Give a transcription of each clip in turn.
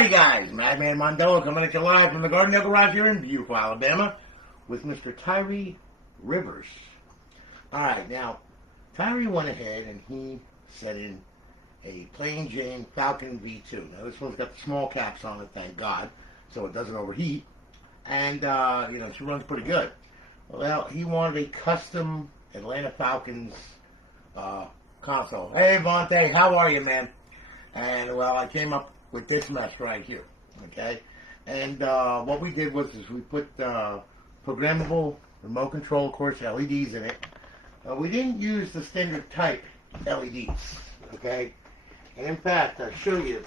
Alrighty guys, Madman Mondello coming at you live from the Gardendale Garage here in beautiful Alabama with Mr. Tyree Rivers. Alright, now, Tyree went ahead and he set in a plain Jane Falcon V2. Now this one's got the small caps on it, thank God, so it doesn't overheat. And, she runs pretty good. Well, he wanted a custom Atlanta Falcons console. Hey, Vontae, how are you, man? And, well, I came up with this mess right here, okay? And what we did was we put programmable remote control, of course, LEDs in it. We didn't use the standard type LEDs, okay? And in fact, I'll show you,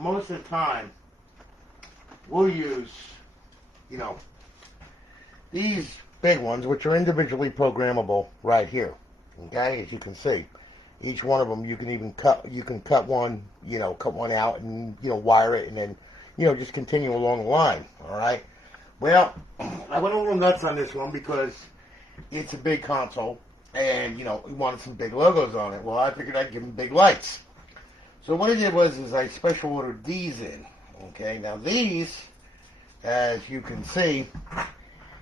most of the time, we'll use, these big ones, which are individually programmable right here, okay? As you can see. Each one of them, you can even cut one, cut one out and, wire it and then, just continue along the line, all right? Well, I went a little nuts on this one because it's a big console and, we wanted some big logos on it. Well, I figured I'd give them big lights. So what I did was I special ordered these in, okay? Now these, as you can see,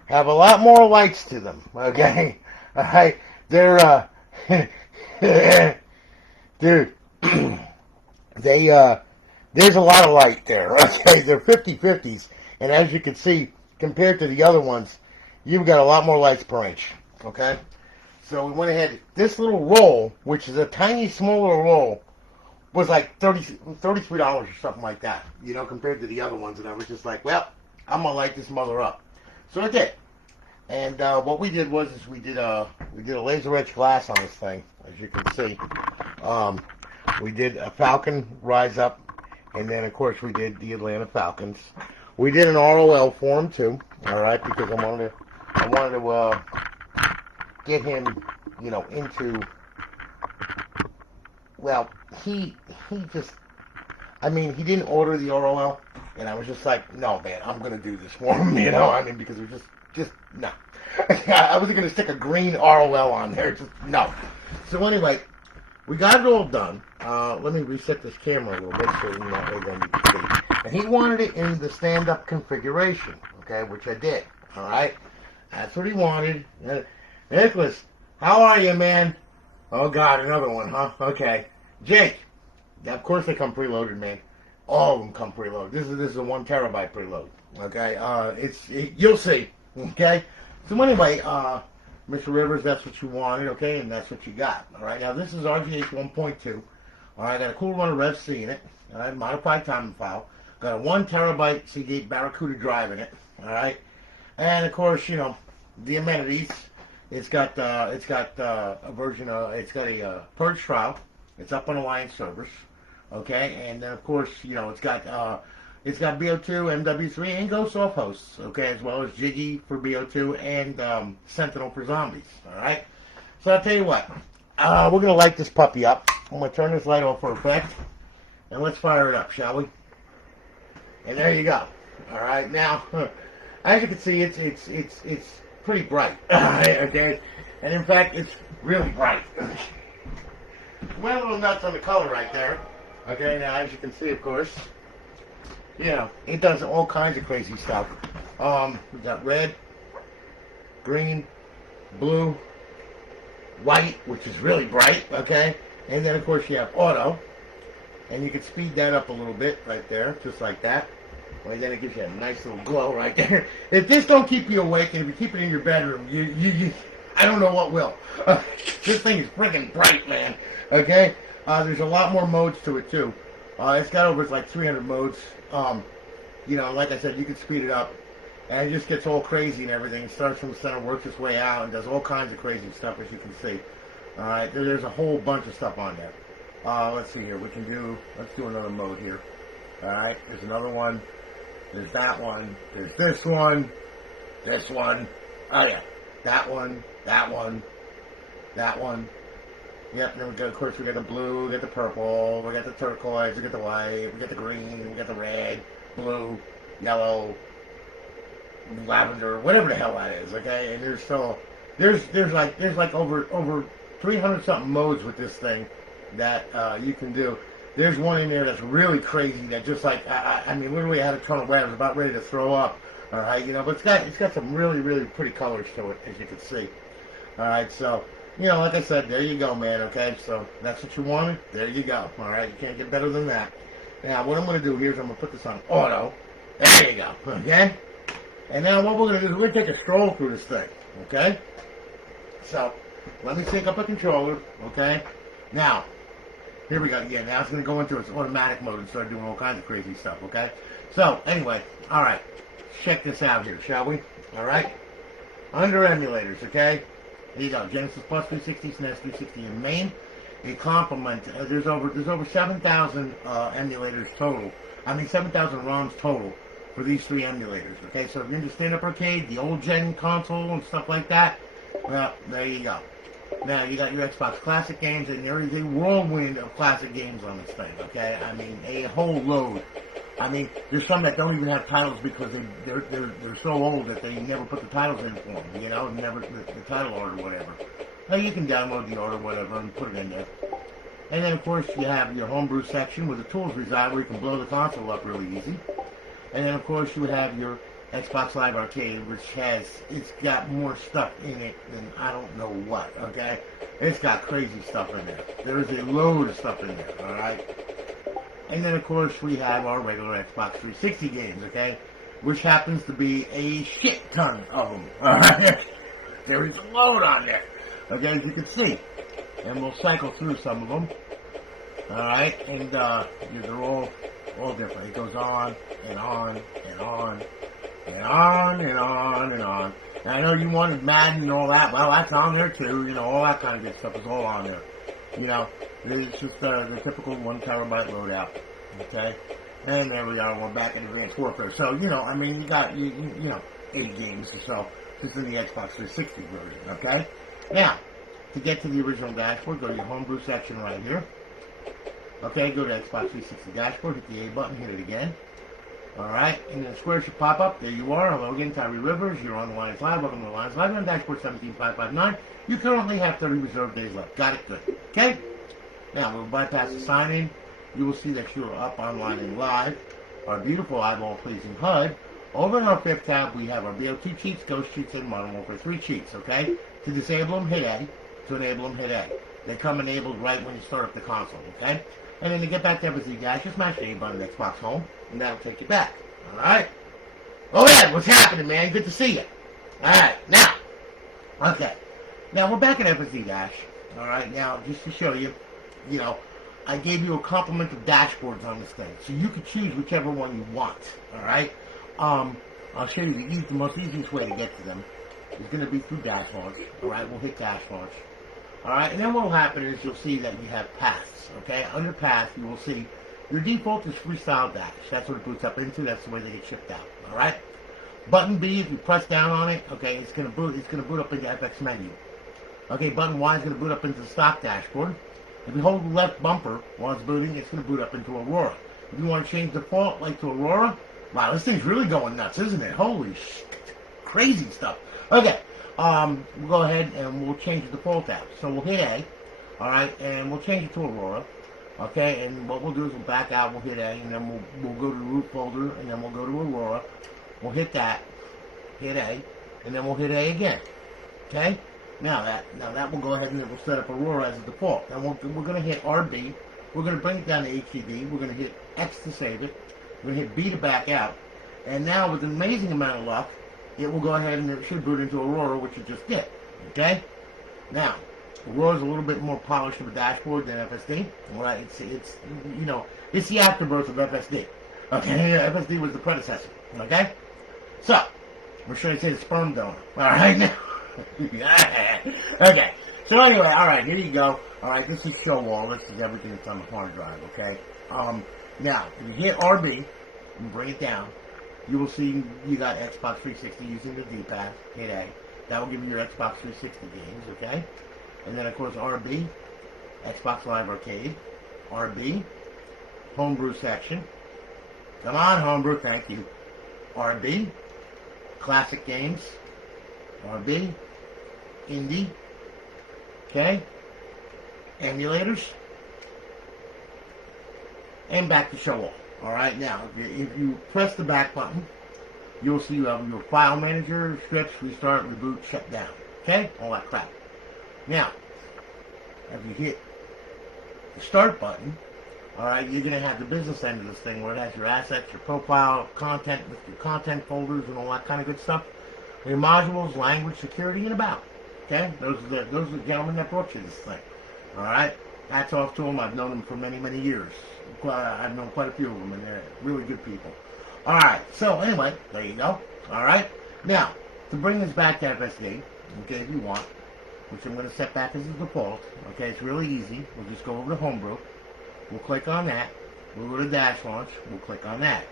have a lot more lights to them, okay? All right? They're, dude, there's a lot of light there, okay? They're 50/50s, and as you can see, compared to the other ones, you've got a lot more lights per inch, okay? So we went ahead, this little roll, which is a tiny, small little roll, was like $33 or something like that, compared to the other ones, and I was just like, well, I'm gonna light this mother up. So I did. And what we did was we did a laser edge glass on this thing, as you can see. We did a Falcon rise up, and then of course we did the Atlanta Falcons. We did an ROL for him too, all right, because I wanted to get him, into. Well, he just, he didn't order the ROL, and I was just like, no, man, I'm gonna do this for him, because it was just no. I wasn't going to stick a green ROL on there. Just no. So anyway, we got it all done. Let me reset this camera a little bit so then you can see. And he wanted it in the stand-up configuration, okay, which I did. All right, that's what he wanted. Nicholas, how are you, man? Oh God, another one, huh? Okay, Jake. Yeah, of course they come preloaded, man. All of them come preloaded. This is a 1 terabyte preload. Okay, you'll see. Okay, so anyway, Mr. Rivers, that's what you wanted, okay, and that's what you got. All right, now this is RGH 1.2. All right, got a coolrunner Rev C in it. All right, modified timing file. Got a 1 terabyte Seagate Barracuda drive in it. All right, and of course, the amenities. It's got a version of, it's got a Purge trial. It's up on Alliance servers. Okay, and then of course, it's got BO2, MW3, and Ghost Offhosts, okay, as well as Jiggy for BO2 and Sentinel for zombies, alright? So I'll tell you what, we're going to light this puppy up. I'm going to turn this light off for effect, and let's fire it up, shall we? And there you go. Alright, now, as you can see, it's pretty bright, okay? And in fact, it's really bright. Went a little nuts on the color right there, okay? Now, as you can see, of course, it does all kinds of crazy stuff. We got red, green, blue, white, which is really bright, okay? And then, of course, you have auto. And you can speed that up a little bit right there, just like that. And then it gives you a nice little glow right there. If this don't keep you awake, and if you keep it in your bedroom, you I don't know what will. This thing is freaking bright, man. Okay? There's a lot more modes to it, too. It's got over like 300 modes. Like I said, you can speed it up, and it just gets all crazy and everything. It starts from the center, works its way out, and does all kinds of crazy stuff, as you can see. All right, there's a whole bunch of stuff on there. Let's see here. Let's do another mode here. All right, there's another one. There's that one. There's this one. This one. Oh yeah, that one. That one. That one. Yep, then of course we got the blue, we got the purple, we got the turquoise, we got the white, we got the green, we got the red, blue, yellow, lavender, whatever the hell that is, okay? And there's like over 300 something modes with this thing that you can do. There's one in there that's really crazy. That just like I mean, literally, I had to turn away. I was about ready to throw up. All right, you know, but it's got some really really pretty colors to it, as you can see. All right, so you know, like I said, there you go, man. Okay, so that's what you wanted. There you go. All right, you can't get better than that. Now, what I'm going to do here is I'm going to put this on auto. There you go. Okay, and now what we're going to do is we're going to take a stroll through this thing. Okay, so let me sync up a controller. Okay, now. Here we go. Yeah, now it's going to go into its automatic mode and start doing all kinds of crazy stuff, okay? So, anyway, all right. Check this out here, shall we? All right? Under emulators, okay? Here you go. Genesis Plus 360, SNES 360 in main. A complement. There's over 7,000 emulators total. I mean, 7,000 ROMs total for these three emulators, okay? So if you're into stand-up arcade, the old gen console and stuff like that, well, there you go. Now, you got your Xbox Classic games, and there is a whirlwind of classic games on this thing, okay? I mean, a whole load. I mean, there's some that don't even have titles because they're so old that they never put the titles in for them, you know, never the title order or whatever. Now, you can download the order, whatever, and put it in there. And then, of course, you have your homebrew section where the tools reside, where you can blow the console up really easy. And then, of course, you have your Xbox Live Arcade, which it's got more stuff in it than I don't know what, okay? It's got crazy stuff in there. There is a load of stuff in there, alright? And then, of course, we have our regular Xbox 360 games, okay? Which happens to be a shit ton of them, alright? There is a load on there, okay, as you can see. And we'll cycle through some of them, alright? And they're all different. It goes on and on and on. And on and on and on. Now, I know you wanted Madden and all that. Well, that's on there too. You know, all that kind of good stuff is all on there. You know, it's just the typical 1 terabyte loadout. Okay? And there we are. We're back in Advanced Warfare. So, you know, I mean, you got, you know, 8 games or so just in the Xbox 360 version. Okay? Now, to get to the original dashboard, go to your homebrew section right here. Okay, go to Xbox 360 dashboard, hit the A button, hit it again. Alright, and then square should pop up. There you are. Hello again, Tyree Rivers. You're on the Lions Live. Welcome to the Lions Live. You're on dashboard 17559. You currently have 30 reserved days left. Got it? Good. Okay? Now, we'll bypass the sign-in. You will see that you are up online and live. Our beautiful eyeball-pleasing HUD. Over in our 5th tab, we have our BO2 cheats, Ghost cheats, and Modern Warfare 3 cheats, okay? To disable them, hit A. To enable them, hit A. They come enabled right when you start up the console, okay? And then to get back to FSD Dash, just smash the A button on Xbox Home, and that'll take you back. Alright? Oh yeah, what's happening, man? Good to see you. Alright, now. Okay. Now, we're back at FSD Dash. Alright, now, just to show you, you know, I gave you a complement of dashboards on this thing. So you can choose whichever one you want. Alright? I'll show you the most easiest way to get to them. It's going to be through Dash Launch. Alright, we'll hit Dash Launch. Alright, and then what will happen is you'll see that you have paths, okay? Under paths, you will see your default is Freestyle Dash. That's what it boots up into. That's the way they get shipped out, alright? Button B, if you press down on it, okay, it's going to boot up into FX menu. Okay, button Y is going to boot up into the stock dashboard. If you hold the left bumper while it's booting, it's going to boot up into Aurora. If you want to change default like to Aurora, wow, this thing's really going nuts, isn't it? Holy shit. Crazy stuff. Okay. We'll go ahead and we'll change the default app. So we'll hit A, alright, and we'll change it to Aurora, okay, and what we'll do is we'll back out, we'll hit A, and then we'll go to the root folder, and then we'll go to Aurora, we'll hit that, hit A, and then we'll hit A again, okay? Now that will go ahead and it will set up Aurora as a default. Now we're going to hit RB, we're going to bring it down to HDD, we're going to hit X to save it, we're going to hit B to back out, and now with an amazing amount of luck, it will go ahead and it should boot into Aurora, which it just did. Okay? Now, Aurora's a little bit more polished of a dashboard than FSD. Right? It's you know, it's the afterbirth of FSD. Okay? FSD was the predecessor. Okay? So, or should I say the sperm donor? Alright now. Okay. So anyway, alright, here you go. Alright, this is show all. This is everything that's on the hard drive, okay? Now, if you hit RB and bring it down, you will see you got Xbox 360 using the D-pad. Hit A. That will give you your Xbox 360 games, okay? And then, of course, RB, Xbox Live Arcade, RB, Homebrew section. Come on, Homebrew, thank you. RB, Classic Games, RB, Indie, okay? Emulators, and back to show all. Alright, now, if you press the back button, you'll see you have your file manager, scripts, restart, reboot, shut down. Okay? All that crap. Now, if you hit the start button, alright, you're going to have the business end of this thing where it has your assets, your profile, content, with your content folders and all that kind of good stuff. Your modules, language, security, and about. Okay? Those are the gentlemen that brought you this thing. Alright? Hats off to them. I've known them for many, many years. I've known quite a few of them, and they're really good people. Alright, so anyway, there you go. Alright? Now, to bring this back to FSD, okay, if you want, which I'm going to set back as the default, okay, it's really easy. We'll just go over to Homebrew. We'll click on that. We'll go to Dash Launch. We'll click on that.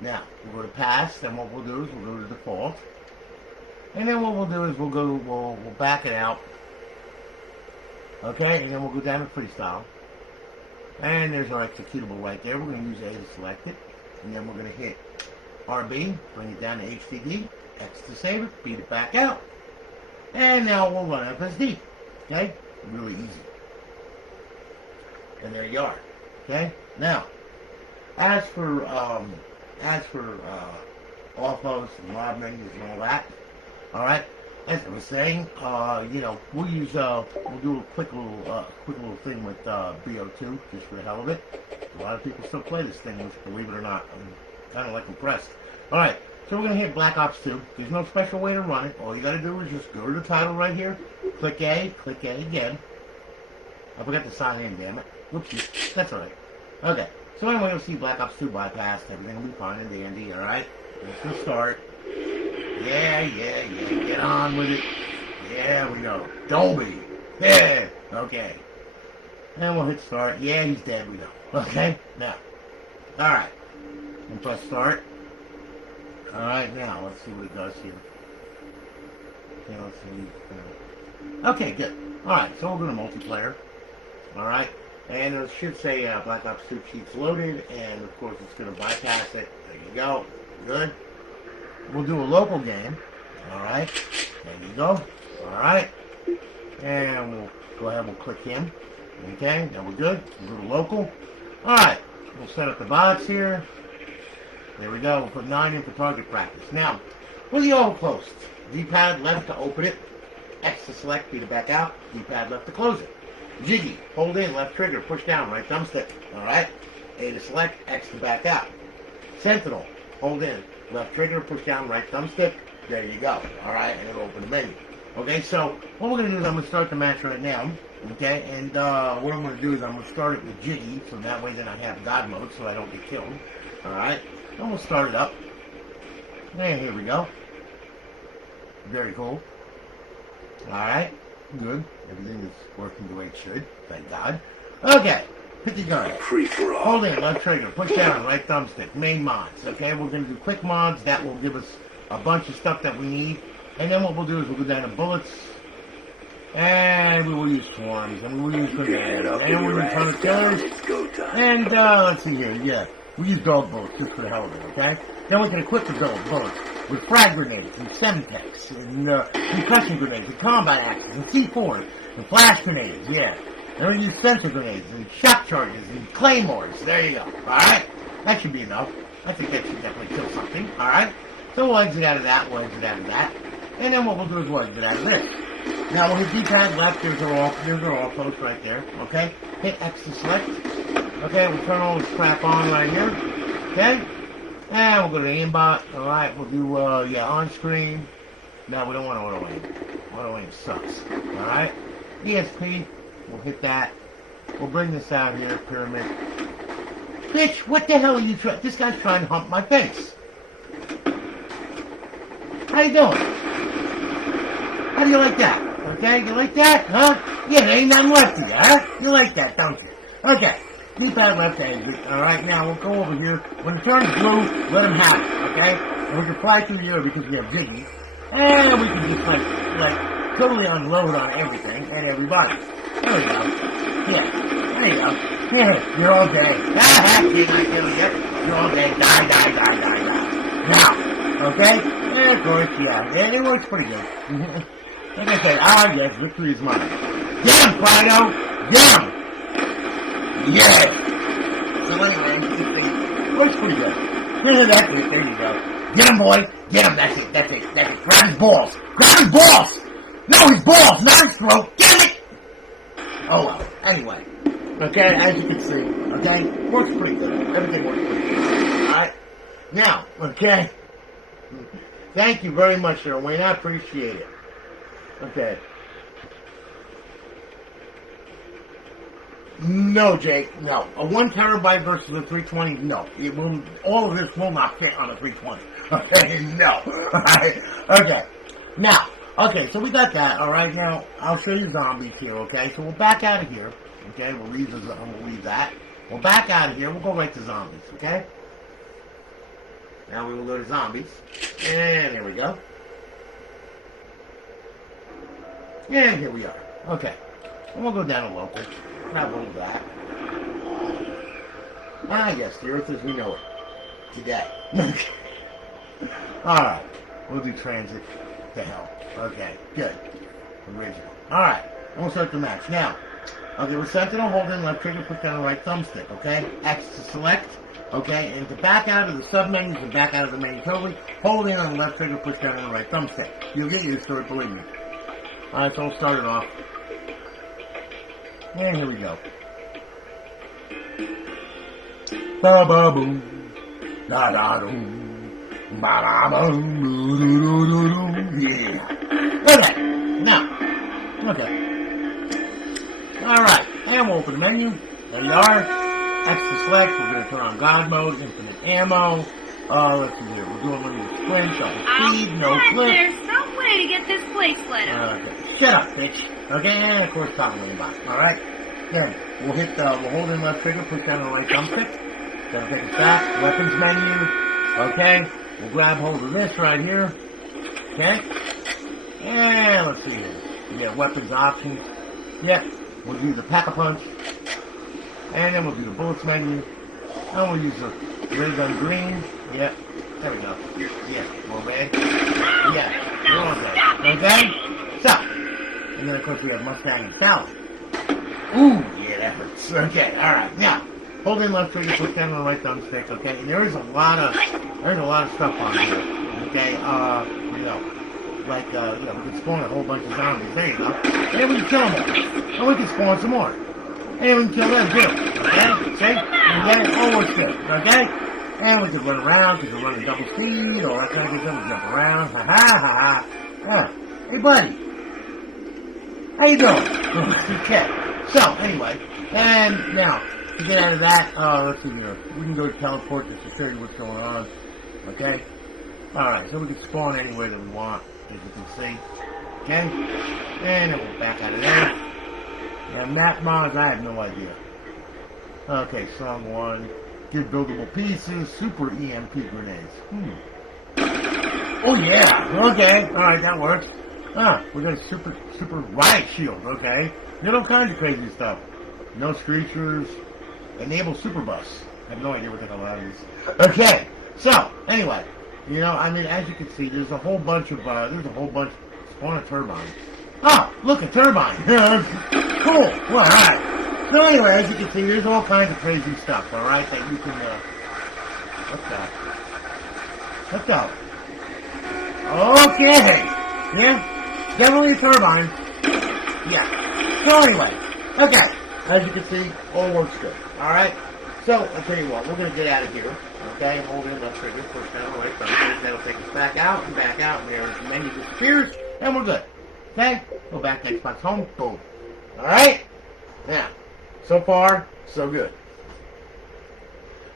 Now, we'll go to Past, and what we'll do is we'll go to Default. And then what we'll do is we'll back it out. Okay, and then we'll go down to Freestyle. And there's our executable right there. We're going to use A to select it. And then we're going to hit RB, bring it down to HDD, X to save it, beat it back out. And now we'll run FSD. Okay? Really easy. And there you are. Okay? Now, as for Offhosts and lob menus and all that, alright, as I was saying, you know, we'll do a quick little thing with BO2 just for the hell of it. A lot of people still play this thing, which, believe it or not, I'm kind of like impressed. All right, so we're gonna hit Black Ops 2. There's no special way to run it. All you gotta do is just go to the title right here, click A again. I forgot to sign in, damn it. Whoopsie, that's all right. Okay, so anyway, you'll see Black Ops 2 bypassed. Everything will be fine and dandy. All right, let's go start. Yeah, get on with it. Yeah, we go. Dolby. Yeah, okay. And we'll hit start. Yeah, he's dead, we know. Okay, now. Alright. And press start. Alright, now, let's see what it does here. Okay, let's see. Okay, good. Alright, so we're going to multiplayer. Alright. And it should say Black Ops 2 cheats loaded, and of course it's going to bypass it. There you go. Good. We'll do a local game. Alright. There you go. Alright. And we'll go ahead and we'll click in. Okay, now we're good. We'll go to local. Alright. We'll set up the box here. There we go. We'll put 9 in for target practice. Now, with the Offhosts, D-pad left to open it. X to select, beat it back out. D-pad left to close it. Jiggy, hold in, left trigger, push down, right thumbstick. Alright. A to select, X to back out. Sentinel, hold in, left trigger, push down, right thumbstick. There you go. Alright, and it'll open the menu. Okay, so what we're going to do is I'm going to start the match right now. Okay, and what I'm going to do is I'm going to start it with Jiggy, so that way then I have God mode so I don't get killed. Alright, then we'll start it up. And here we go. Very cool. Alright, good. Everything is working the way it should. Thank God. Okay, pick your gun. Hold in, left trigger, push down, right thumbstick, main mods. Okay, we're going to do quick mods. That will give us a bunch of stuff that we need. And then what we'll do is we'll go down to bullets. And we will use swarms, and we will use grenades, and we'll use hunter killers, and let's see here, yeah, we use dog bullets just for the hell of it, okay? Then we can equip the bullets with frag grenades, and semtex, and concussion grenades, and combat axes, and C4s, and flash grenades, yeah. Then we use sensor grenades, and shock charges, and claymores, there you go, alright? That should be enough. I think that should definitely kill something, alright? So we'll exit out of that, and then what we'll do is we'll exit out of this. Now we'll hit D-pad left, there's our Offhost right there, okay? Hit X to select. Okay, we'll turn all this crap on right here. Okay? And we'll go to aimbot. Alright, we'll do on screen. No, we don't want auto aim. Auto aim sucks. Alright? ESP, we'll hit that. We'll bring this out here, pyramid. Bitch, what the hell are you trying? This guy's trying to hump my face. How you doing? How do you like that? Okay, you like that? Huh? Yeah, there ain't nothing left of you, huh? You like that, don't you? Okay, D-pad left exit. Alright, now we'll go over here. When it turns blue, let him have it, okay? And we can fly through the air because we have Jiggy. And we can just, like totally unload on everything and everybody. There we go. Yeah, there you go. Yeah, you're all dead. You're all dead. Die. Now, okay? And of course, yeah, it works pretty good. Like I said, yes, victory is mine. Get him, Fido! Get him! Yes! anyway, this thing works pretty good. That's it, there you go. Get him, boy. Get him, that's it. Grab his balls. No, his balls, not his throat. Damn it! Oh well, anyway. Okay, as you can see, okay, works pretty good. Everything works pretty good. Alright? Now, okay. Thank you very much, Sir Wayne. I appreciate it. Okay. No, Jake, no. A 1 terabyte versus a 320, no. It will, all of this will not fit on a 320. Okay, no. Alright, okay. Now, okay, so we got that, alright? Now, I'll show you zombies here, okay? So we'll back out of here, okay? We'll leave that. We'll back out of here. We'll go right to zombies, okay? Now we will go to zombies. And there we go. And here we are. Okay. And we'll go down to local. Not one of that. Ah, yes, the Earth as we know it. Today. Alright. We'll do transit to hell. Okay, good. Original. Alright. We'll start the match. Now, okay, with Sentinel, hold in left trigger, push down the right thumbstick, okay? X to select, okay? And to back out of the sub-menus and back out of the menu totally, hold in on the left trigger, push down on the right thumbstick. You'll get used to it, believe me. Alright, so we'll start it off. And here we go. Ba-ba-boom. Da-da-doom. Ba-da-boom. Doo-doo-doo-doo. Yeah. Okay. Now. Okay. Alright. And we'll open the menu. There you are. X to select. We're going to turn on God mode. Infinite ammo. Let's see here. We're doing limited sprint. Double speed. No clip. There's some way to get this place lit up. Okay. Shut up, bitch. Okay, and of course, top of the box. Alright? Then, we'll hold in left trigger, push down the right thumbstick. That'll take us back. Weapons menu. Okay? We'll grab hold of this right here. Okay? And let's see here. We got weapons options. Yep. We'll do the pack-a-punch. And then we'll do the bullets menu. And we'll use the ray gun green. Yep. There we go. Yeah. More red. Yeah. We're all good. Okay? So. And then, of course, we have Mustang and Salad. Ooh, yeah, that hurts. Okay, alright. Now, hold in left trigger, push down on the right thumbstick, okay? And there's a lot of stuff on here, okay? We can spawn a whole bunch of zombies. There you go. And then we can kill them all. And we can spawn some more. And then we can kill them, too. Okay? See? Okay? All works good. Okay? And we can run around, because we're running double speed, or I can jump around. Ha ha ha ha. Hey, buddy. How you doing? Okay. So, anyway, and now, to get out of that, let's see here. We can go to teleport just to show you what's going on. Okay? Alright, so we can spawn anywhere that we want, as you can see. Okay? And then we'll back out of there. Now, map mods, I have no idea. Okay, song 1. Give buildable pieces, super EMP grenades. Oh, yeah. Okay. Alright, that works. We got a super riot shield, okay? Did all kinds of crazy stuff. No screechers. Enable super bus. I have no idea what the hell that is. Okay, so, anyway. You know, I mean, as you can see, there's a whole bunch, spawn a turbine. Oh, look, a turbine. Cool. Well, alright. So anyway, as you can see, there's all kinds of crazy stuff, alright, that you can, Let's go. Okay. Yeah? Definitely a turbine. Yeah. So anyway, okay. As you can see, all works good. Alright? So, I'll tell you what, we're going to get out of here. Okay? Hold in left trigger, push down the right thumbstick. That'll take us back out, and there the menu disappears, and we're good. Okay? Go back to Xbox Home. Boom. Alright? Now, so far, so good.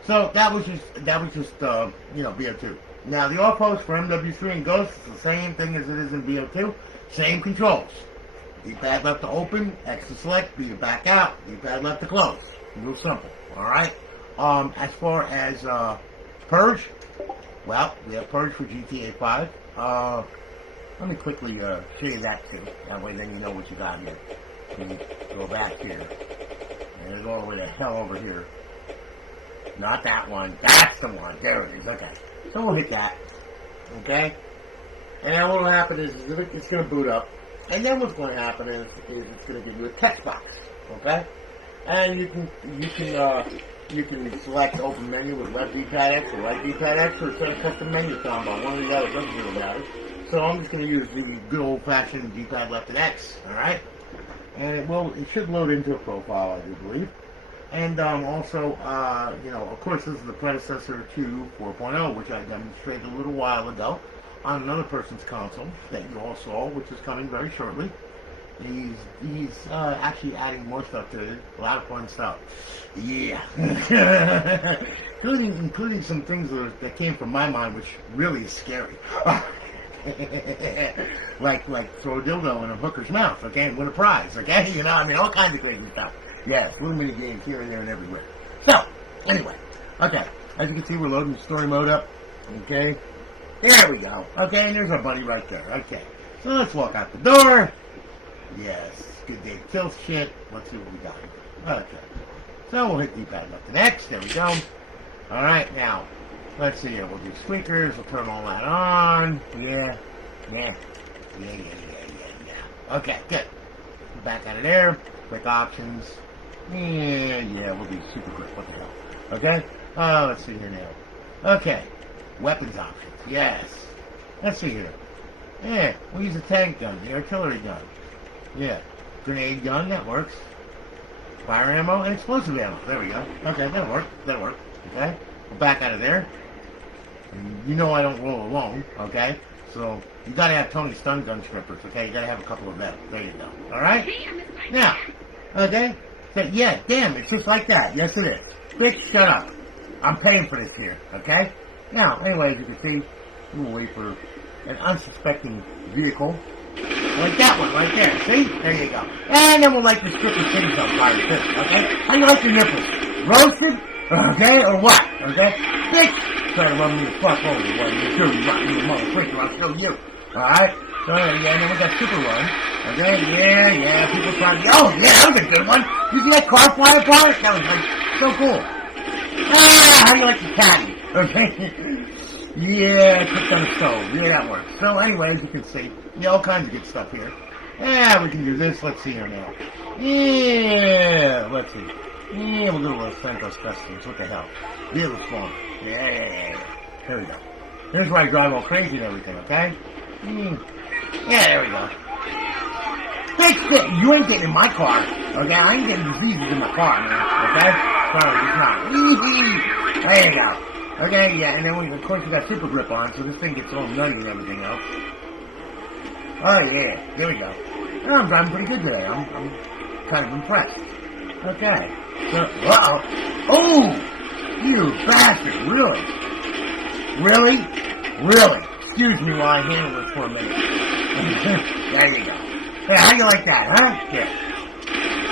So, that was just BO2. Now, the Offhosts for MW3 and Ghost is the same thing as it is in BO2. Same controls. D-pad left to open, X to select, B to back out, D-pad left to close. Real simple, alright? As far as, Purge, well, we have Purge for GTA 5. Let me quickly, show you that too. That way then you know what you got here. You go back here. And go all the way to hell over here. Not that one. That's the one. There it is. Okay. So we'll hit that. Okay? And then what will happen is it's going to boot up. And then what's going to happen is it's going to give you a text box. Okay? And you can you can select open menu with left D-pad X or right D-pad X, or set a custom menu combo. One or the other, doesn't really matter. So I'm just going to use the good old-fashioned D-pad left and X, alright? And it should load into a profile, I do believe. And also, of course, this is the predecessor to 4.0, which I demonstrated a little while ago on another person's console that you all saw, which is coming very shortly. He's actually adding more stuff to it. A lot of fun stuff. Yeah. including some things that came from my mind, which really is scary. like throw a dildo in a hooker's mouth, okay, and win a prize, okay? You know, I mean, all kinds of crazy stuff. Yes, little mini games here and there and everywhere. So, anyway, okay, as you can see, we're loading the story mode up, okay? There we go, okay, and there's our buddy right there, okay. So let's walk out the door. Yes, good day kill shit. Let's see what we got. Okay, so we'll hit D-pad left and X, there we go. Alright, now, let's see here, we'll do squeakers, we'll turn all that on. Yeah. Okay, good. Back out of there, quick options. Yeah, we'll do super quick, what the hell. Okay, let's see here now. Okay, weapons options, yes. Let's see here. Yeah, we'll use a tank gun, the artillery gun. Yeah, grenade gun, that works. Fire ammo and explosive ammo, there we go. Okay, that'll work, okay. We'll back out of there. And you know I don't roll alone, okay? So, you gotta have Tony's stun gun strippers, okay? You gotta have a couple of them. There you go, alright? Now, okay? So, yeah, damn, it's just like that. Yes, it is. Bitch, shut up. I'm paying for this here, okay? Now, anyway, as you can see, we'll wait for an unsuspecting vehicle. Like that one right there, see? There you go. And then we'll light the stripper titties on fire too, okay? How you like your nipples? Roasted? Okay, or what? Okay? Bitch! Try to run me the fuck over. What you do? You rock me the motherfucker, I'll show you. Alright? So, yeah, and then we got super run. Okay? Yeah, people trying to... Oh, yeah, that was a good one. You see that car fly apart? That was like, so cool. Ah, how do you like the caddy? Okay? Yeah, cooked on the stove. Yeah, that works. So anyway, as you can see, all kinds of good stuff here. Yeah, we can do this. Let's see here now. Yeah, let's see. Yeah, we'll do a little Sentinel customs. What the hell? Vehicle spawn. Yeah. There we go. Here's where I drive all crazy and everything, okay? Yeah, there we go. Fix it! You ain't getting in my car. Okay, I ain't getting diseases in my car, man. Okay? Sorry, it's not. There you go. Okay, yeah, and then of course we got super grip on, so this thing gets all nutty and everything else. Oh yeah, there we go. And I'm driving pretty good today. I'm kind of impressed. Okay. So, oh, you bastard! Really? Really? Excuse me while I handle this for a minute. There you go. Hey, how you like that, huh? Yeah.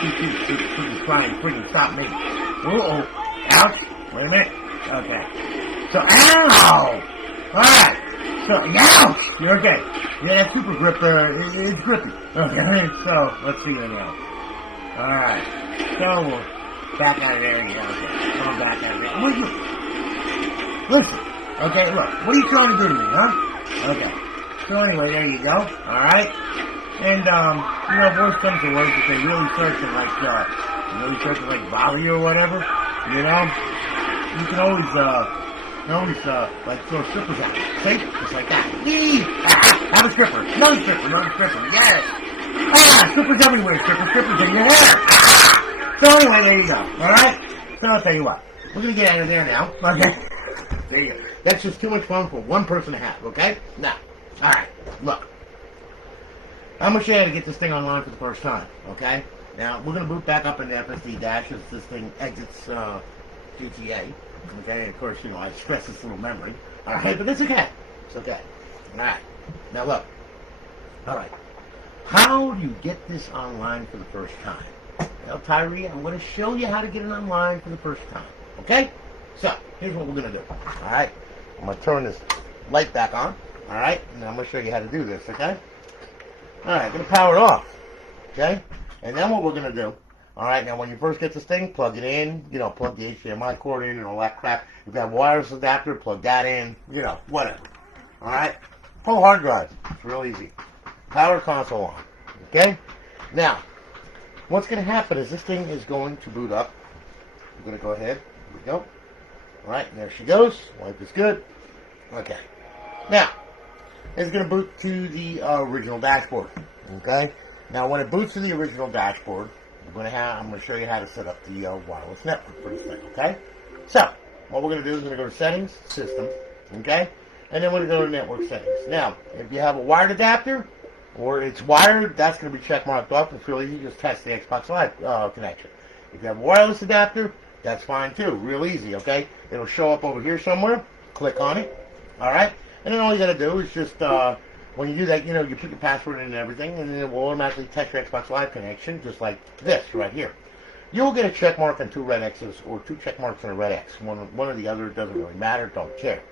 Keep trying to freaking stop me. Uh-oh. Ouch. Wait a minute. Okay. So, ow! Alright. So, ouch! You're okay. Yeah, that super grip, it's grippy. Okay, so, let's see here now. Alright. So, we'll back out of there. Yeah, okay. Come back out of there. What are you... Listen. Okay, look. What are you trying to do to me, huh? Okay. So, anyway, there you go. Alright. And, voice comes to words if they really start to, like, volley you or whatever, you know? You can always throw strippers at it. See? Just like that. Yee! Have a stripper. Another stripper. Yes! Strippers everywhere. Strippers in your hair. So anyway, there you go. Alright? So I'll tell you what. We're gonna get out of there now. Okay? There you go. That's just too much fun for one person to have, okay? Now, alright, look. I'm gonna show you how to get this thing online for the first time, okay? Now, we're gonna boot back up into FSD Dash as this thing exits, GTA. Okay, of course, I stress this little memory. Alright, but it's okay. It's okay. Alright. Now look. Alright. How do you get this online for the first time? Well, Tyree, I'm going to show you how to get it online for the first time. Okay? So, here's what we're going to do. Alright? I'm going to turn this light back on. Alright? And I'm going to show you how to do this, okay? Alright, I'm going to power it off. Okay? And then what we're going to do, alright, now when you first get this thing, plug it in, plug the HDMI cord in and all that crap. If you have a wireless adapter, plug that in, whatever. Alright? Pull hard drive. It's real easy. Power console on. Okay? Now, what's going to happen is this thing is going to boot up. I'm going to go ahead we go. All right, and there she goes. Wipe is good. Okay. Now, it's going to boot to the original dashboard. Okay. Now, when it boots to the original dashboard, I'm going to show you how to set up the wireless network for this thing. Okay. So, what we're going to do is we're going to go to Settings, System. Okay. And then we're going to go to Network Settings. Now, if you have a wired adapter or it's wired, that's going to be check marked off. It's really easy. Just test the Xbox Live connection. If you have a wireless adapter, that's fine too. Real easy. Okay. It'll show up over here somewhere. Click on it. All right. And then all you got to do is just, when you do that, you put your password in and everything, and then it will automatically test your Xbox Live connection, just like this right here. You'll get a check mark and 2 red X's, or 2 check marks and a red X. One or the other, doesn't really matter, don't care.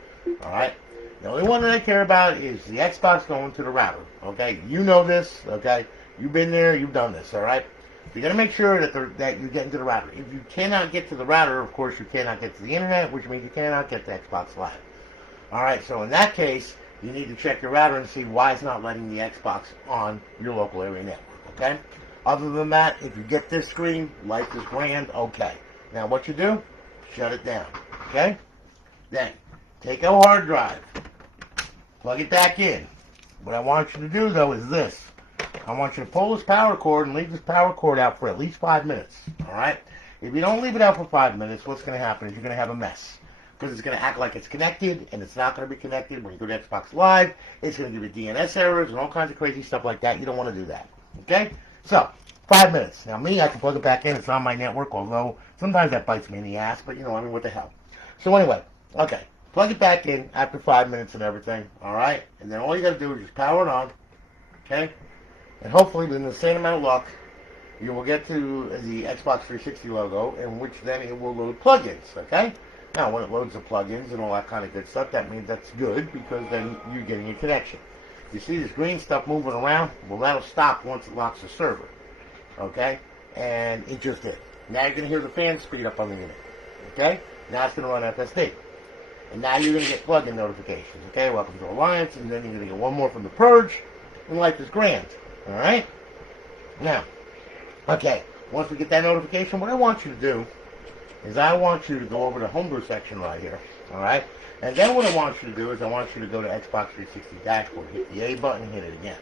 All right? The only one that I care about is the Xbox going to the router. Okay? You know this. Okay? You've been there. You've done this. All right? You got to make sure that you get into the router. If you cannot get to the router, of course, you cannot get to the internet, which means you cannot get to Xbox Live. All right, so in that case, you need to check your router and see why it's not letting the Xbox on your local area network, okay? Other than that, if you get this screen, life is grand, okay. Now what you do, shut it down, okay? Then, take a hard drive, plug it back in. What I want you to do, though, is this. I want you to pull this power cord and leave this power cord out for at least 5 minutes, all right? If you don't leave it out for 5 minutes, what's going to happen is you're going to have a mess. Because it's going to act like it's connected, and it's not going to be connected. When you go to Xbox Live, it's going to give you DNS errors and all kinds of crazy stuff like that. You don't want to do that. Okay? So, 5 minutes. Now, me, I can plug it back in. It's on my network, although sometimes that bites me in the ass, but, what the hell. So, anyway, okay. Plug it back in after 5 minutes and everything, all right? And then all you got to do is just power it on, okay? And hopefully, within the same amount of luck, you will get to the Xbox 360 logo, in which then it will load plugins, okay? Now, when it loads the plugins and all that kind of good stuff, that means that's good because then you're getting a connection. You see this green stuff moving around? Well, that'll stop once it locks the server. Okay? And it just did. Now you're going to hear the fan speed up on the unit. Okay? Now it's going to run FSD. And now you're going to get plugin notifications. Okay? Welcome to Alliance. And then you're going to get one more from the Purge. And life is grand. Alright? Now, okay. Once we get that notification, what I want you to do is I want you to go over to Homebrew section right here, all right? And then what I want you to do is I want you to go to Xbox 360 dashboard, hit the A button, and hit it again.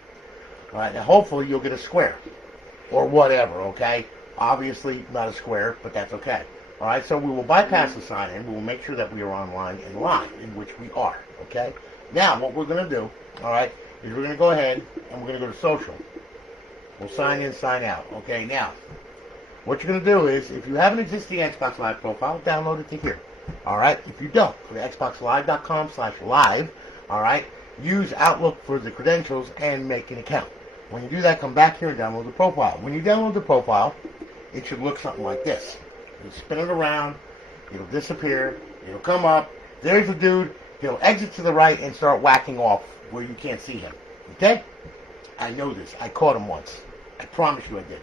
All right, now hopefully you'll get a square or whatever, okay? Obviously not a square, but that's okay. All right, so we will bypass the sign-in. We will make sure that we are online and live, in which we are, okay? Now, what we're going to do, all right, is we're going to go ahead and we're going to go to social. We'll sign in, sign out, okay? Now, what you're going to do is, if you have an existing Xbox Live profile, download it to here. All right? If you don't, go to xboxlive.com/live. All right? Use Outlook for the credentials and make an account. When you do that, come back here and download the profile. When you download the profile, it should look something like this. You spin it around. It'll disappear. It'll come up. There's a dude. He'll exit to the right and start whacking off where you can't see him. Okay? I know this. I caught him once. I promise you I did.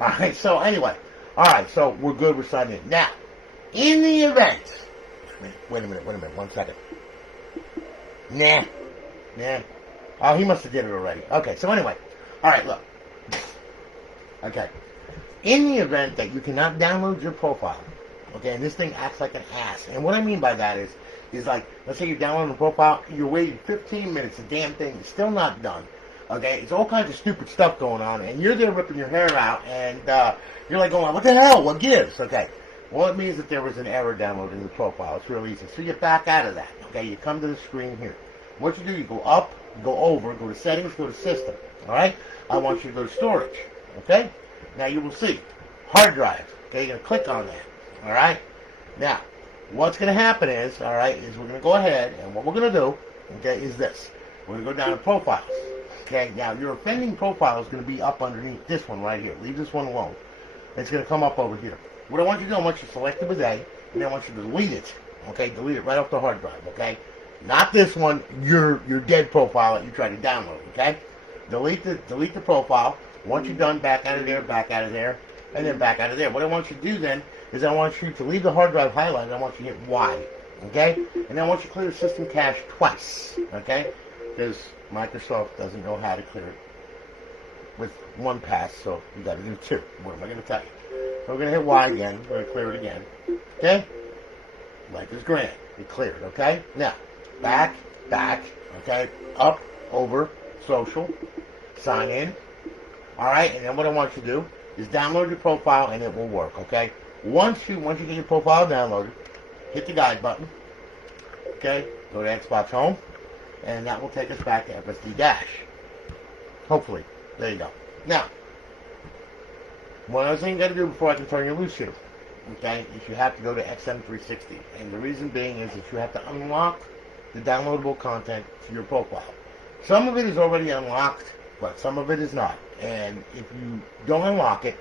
All right, so anyway, all right, so we're good, we're signing in. Now, in the event, wait a minute, 1 second. Nah. Oh, he must have did it already. Okay, so anyway, all right, look. Okay, in the event that you cannot download your profile, okay, and this thing acts like an ass, and what I mean by that is like, let's say you're downloading a profile, you're waiting 15 minutes, the damn thing is still not done. Okay, it's all kinds of stupid stuff going on, and you're there ripping your hair out, and you're like going, what the hell? What gives? Okay, well, it means that there was an error downloading the profile. It's real easy. So you back out of that. Okay, you come to the screen here. What you do, you go up, go over, go to settings, go to system. All right, I want you to go to storage. Okay, now you will see hard drive. Okay, you're going to click on that. All right, now what's going to happen is, all right, is we're going to go ahead, and what we're going to do, okay, is this. We're going to go down to profiles. Okay, now your offending profile is going to be up underneath this one right here. Leave this one alone. It's going to come up over here. What I want you to do, I want you to select it with A, and then I want you to delete it. Okay, delete it right off the hard drive, okay? Not this one, your dead profile that you tried to download, okay? Delete the profile. Once you're done, back out of there, and then back out of there. What I want you to do then is I want you to leave the hard drive highlighted. I want you to hit Y, okay? And then I want you to clear the system cache twice, okay? Because Microsoft doesn't know how to clear it with one pass, so you got to do two. What am I going to tell you? So we're going to hit Y again. We're going to clear it again. Okay? Life is grand. It cleared, okay? Now, back, okay? Up, over, social, sign in. Alright, and then what I want you to do is download your profile and it will work, okay? Once you get your profile downloaded, hit the guide button, okay? Go to Xbox Home, and that will take us back to FSD Dash. Hopefully. There you go. Now, one other thing you got to do before I can turn you loose here, okay, is you have to go to XM360. And the reason being is that you have to unlock the downloadable content to your profile. Some of it is already unlocked, but some of it is not. And if you don't unlock it,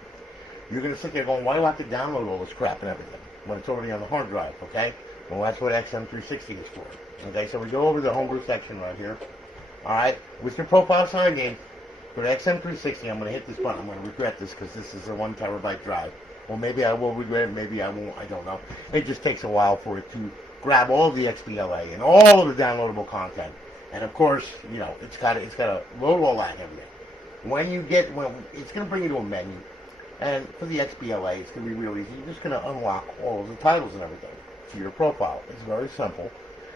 you're going to sit there going, why do I have to download all this crap and everything when it's already on the hard drive, okay? Well, that's what XM360 is for. Okay, so we go over the homebrew section right here. Alright, with your profile signed in, for XM360, I'm going to hit this button. I'm going to regret this because this is a 1 terabyte drive. Well, maybe I will regret it, maybe I won't, I don't know. It just takes a while for it to grab all of the XBLA and all of the downloadable content. And of course, you know, it's got to load all that and everything. It's going to bring you to a menu. And for the XBLA, it's going to be real easy. You're just going to unlock all of the titles and everything to your profile. It's very simple.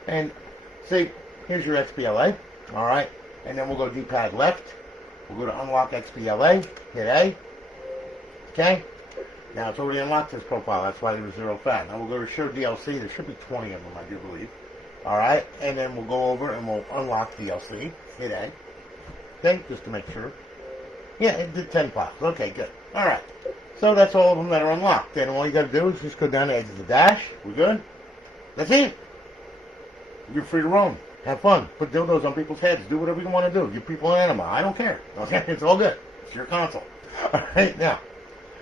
And see, here's your XBLA, all right? And then we'll go D-pad left. We'll go to unlock XBLA, hit A, okay? Now it's already unlocked this profile, that's why there was 0 fat. Now we'll go to show DLC, there should be 20 of them, I do believe. All right, and then we'll go over and we'll unlock DLC, hit A, okay, just to make sure. Yeah, it did 10 files, okay, good. All right, so that's all of them that are unlocked. Then all you got to do is just go down to Edge of the Dash, we're good? That's it. You're free to roam. Have fun. Put dildos on people's heads. Do whatever you want to do. Give people an enema. I don't care. Okay? It's all good. It's your console. Alright, now.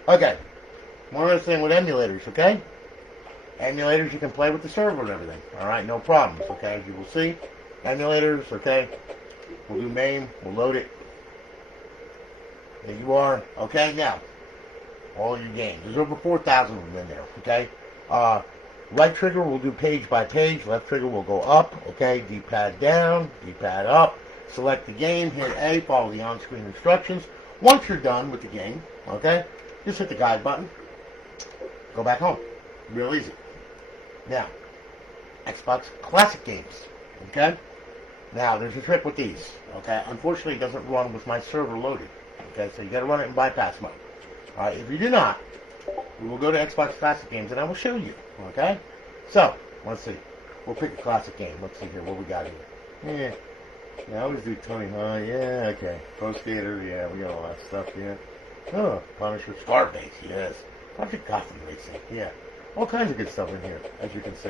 Okay. One other thing with emulators, okay? Emulators, you can play with the server and everything. Alright, no problems, okay? As you will see. Emulators, okay? We'll do MAME. We'll load it. There you are. Okay, now. All your games. There's over 4,000 of them in there, okay? Right trigger will do page by page. Left trigger will go up. Okay, D-pad down, D-pad up. Select the game, hit A, follow the on-screen instructions. Once you're done with the game, okay, just hit the guide button. Go back home. Real easy. Now, Xbox Classic games. Okay? Now, there's a trick with these. Okay? Unfortunately, it doesn't run with my server loaded. Okay? So you got to run it in bypass mode. Alright, if you do not, we will go to Xbox Classic games and I will show you. Okay? So, let's see. We'll pick a classic game. Let's see here. What we got here? Yeah, I always do Tony Hawk. Yeah, okay. Pro Skater. Yeah, we got all that stuff. Yeah. Oh, Punisher. Starbase. Yes. Project Gotham Racing. Yeah. All kinds of good stuff in here, as you can see.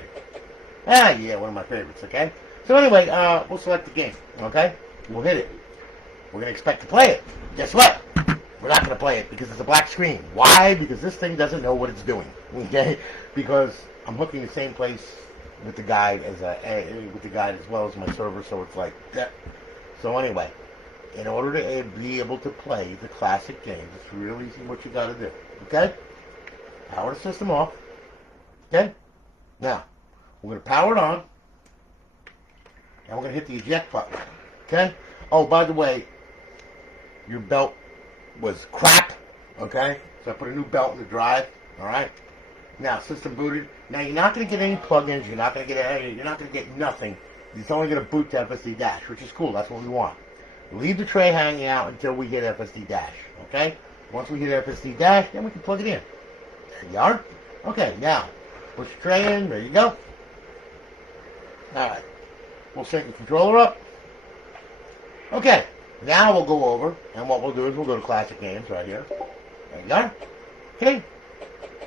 Ah, yeah, one of my favorites. Okay? So anyway, we'll select the game. Okay? We'll hit it. We're going to expect to play it. Guess what? We're not going to play it because it's a black screen. Why? Because this thing doesn't know what it's doing. Okay? Because I'm hooking the same place with the guide as well as my server, so it's like that. So anyway, in order to be able to play the classic games, it's real easy what you got to do. Okay? Power the system off. Okay? Now, we're going to power it on, and we're going to hit the eject button. Okay? Oh, by the way, your belt was crap, okay? So I put a new belt in the drive, all right? Now, system booted. Now, you're not going to get any plugins. You're not going to get nothing. It's only going to boot to FSD Dash, which is cool. That's what we want. Leave the tray hanging out until we hit FSD Dash, okay? Once we hit FSD Dash, then we can plug it in. There you are. Okay, now, push the tray in. There you go. All right. We'll sync the controller up. Okay. Now we'll go over, and what we'll do is we'll go to Classic Games right here. There you are. Okay.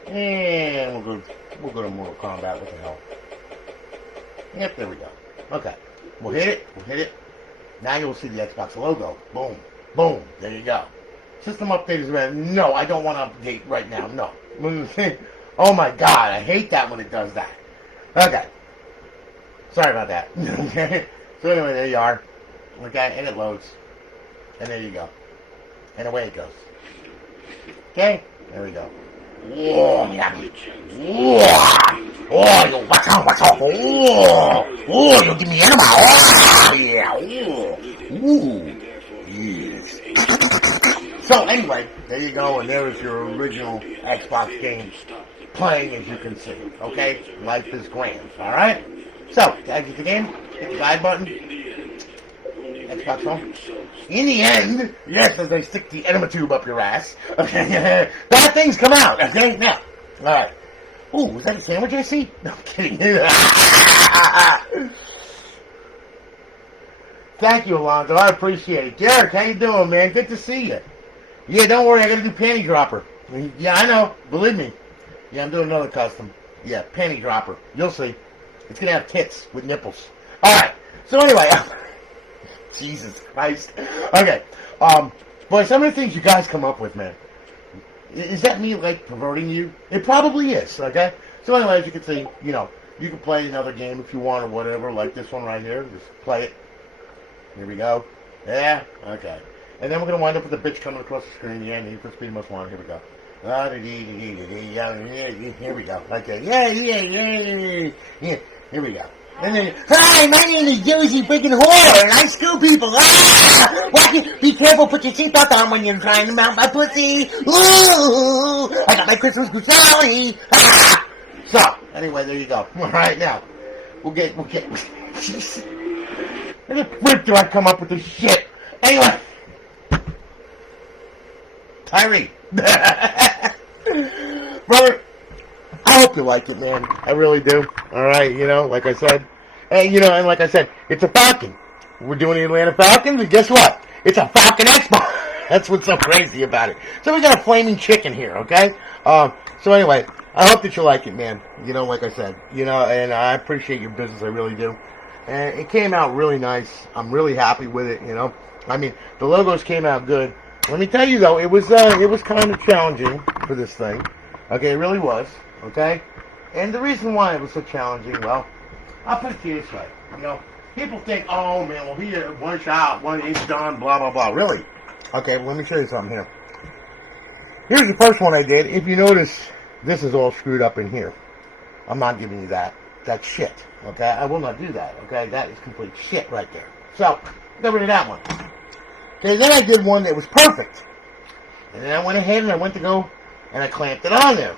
And we'll go to Mortal Kombat. What the hell? Yep, there we go. Okay. We'll hit it. Now you'll see the Xbox logo. Boom. Boom. There you go. System update is ready. No, I don't want to update right now. No. Oh my God, I hate that when it does that. Okay. Sorry about that. Okay. So anyway, there you are. Okay, and it loads. And there you go. And away it goes. Okay? There we go. Whoa, yeah. Whoa. Oh, you watch off. Oh, you give me enema. Oh, yeah. Ooh. Yes. So anyway, there you go, and there is your original Xbox game. playing, as you can see. Okay? Life is grand. Alright? So, exit the game. Hit the guide button. Xbox One. In the end, yes, as I stick the enema tube up your ass. Okay? Bad things come out. Okay? Now. Alright. Ooh, was that a sandwich I see? No, I'm kidding. Thank you, Alonzo. I appreciate it. Derek, how you doing, man? Good to see you. Yeah, don't worry. I got to do panty dropper. Yeah, I know. Believe me. Yeah, I'm doing another custom. Yeah, panty dropper. You'll see. It's going to have tits with nipples. All right. So anyway, Jesus Christ. Okay. Boy, some of the things you guys come up with, man. Is that me, like, perverting you? It probably is, okay? So anyway, as you can see, you know, you can play another game if you want or whatever, like this one right here. Just play it. Here we go. Yeah? Okay. And then we're going to wind up with the bitch coming across the screen. Yeah, Need for Speed Most Wanted. Here we go. Here we go. Okay. Yeah. Here we go. And then, hi, my name is Josie freaking Whore, and I screw people. Be careful, put your seatbelt on when you're trying to mount my pussy. Ooh, I got my Christmas brutality. So, anyway, there you go. All right, now, we'll get. Where the frick do I come up with this shit? Anyway, Tyree. Brother, I hope you like it, man. I really do. All right, you know, like I said. And, you know, and like I said, it's a Falcon. We're doing the Atlanta Falcons, and guess what? It's a Falcon Expo. That's what's so crazy about it. So we got a flaming chicken here, okay? So anyway, I hope that you like it, man. You know, like I said, you know, and I appreciate your business. I really do. And it came out really nice. I'm really happy with it, you know. I mean, the logos came out good. Let me tell you, though, it was kind of challenging for this thing. Okay, it really was, okay? And the reason why it was so challenging, well, I'll put it to you this way. You know, people think, oh, man, well, he had one shot, it's done, blah, blah, blah. Really? Okay, well, let me show you something here. Here's the first one I did. If you notice, this is all screwed up in here. I'm not giving you that. That's shit, okay? I will not do that, okay? That is complete shit right there. So, get rid of that one. Okay, then I did one that was perfect. And then I went ahead and I went to go and I clamped it on there.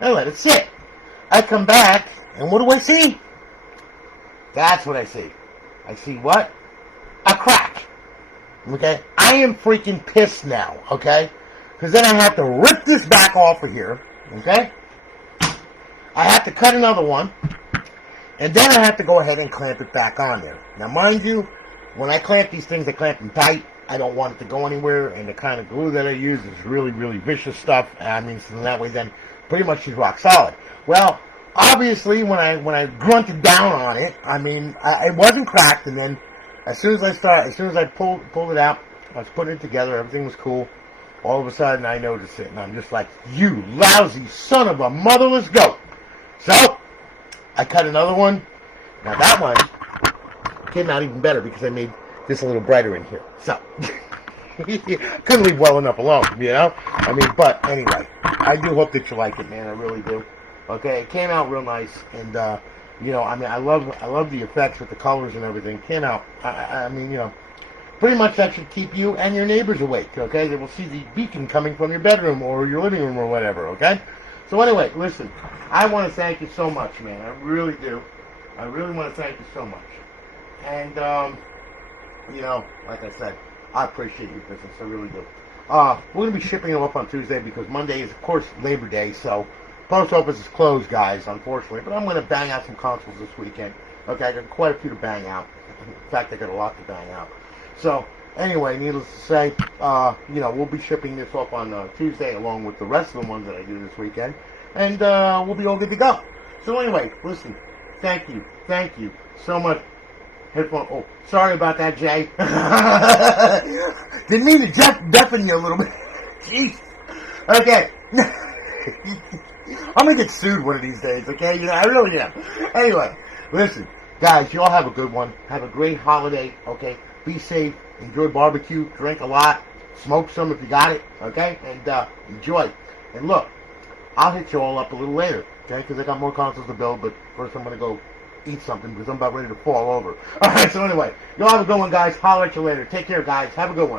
I let it sit. I come back, and what do I see? That's what I see. I see what? A crack. Okay? I am freaking pissed now, okay? Because then I have to rip this back off of here, okay? I have to cut another one, and then I have to go ahead and clamp it back on there. Now, mind you, when I clamp these things, I clamp them tight. I don't want it to go anywhere, and the kind of glue that I use is really, really vicious stuff. I mean, so that way then pretty much she's rock solid. Well, obviously, when I grunted down on it, I mean, it wasn't cracked, and then as soon as I pulled it out, I was putting it together, everything was cool. All of a sudden, I noticed it, and I'm just like, you lousy son of a motherless goat. So, I cut another one. Now, that one came out even better because I made this a little brighter in here. So, couldn't leave well enough alone, you know? I mean, but anyway, I do hope that you like it, man. I really do. Okay, it came out real nice, and, you know, I mean, I love the effects with the colors and everything. It came out, I mean, you know, pretty much that should keep you and your neighbors awake, okay? They will see the beacon coming from your bedroom or your living room or whatever, okay? So anyway, listen, I want to thank you so much, man. I really do. I really want to thank you so much. And, you know, like I said, I appreciate your business. I really do. We're going to be shipping them up on Tuesday because Monday is, of course, Labor Day. So, post office is closed, guys, unfortunately. But I'm going to bang out some consoles this weekend. Okay, I got quite a few to bang out. In fact, I got a lot to bang out. So, anyway, needless to say, you know, we'll be shipping this off on Tuesday along with the rest of the ones that I do this weekend. And we'll be all good to go. So, anyway, listen, thank you so much. Headphone. Oh, sorry about that, Jay. Didn't mean to deafen you a little bit. Jeez. Okay. I'm gonna get sued one of these days. Okay, you know, I really am. Anyway, listen, guys, you all have a good one. Have a great holiday. Okay, be safe. Enjoy barbecue. Drink a lot. Smoke some if you got it. Okay, and enjoy. And look, I'll hit you all up a little later. Okay, because I got more consoles to build. But first, I'm gonna go eat something because I'm about ready to fall over. All right, so anyway, y'all have a good one, guys. Holler at you later. Take care, guys. Have a good one.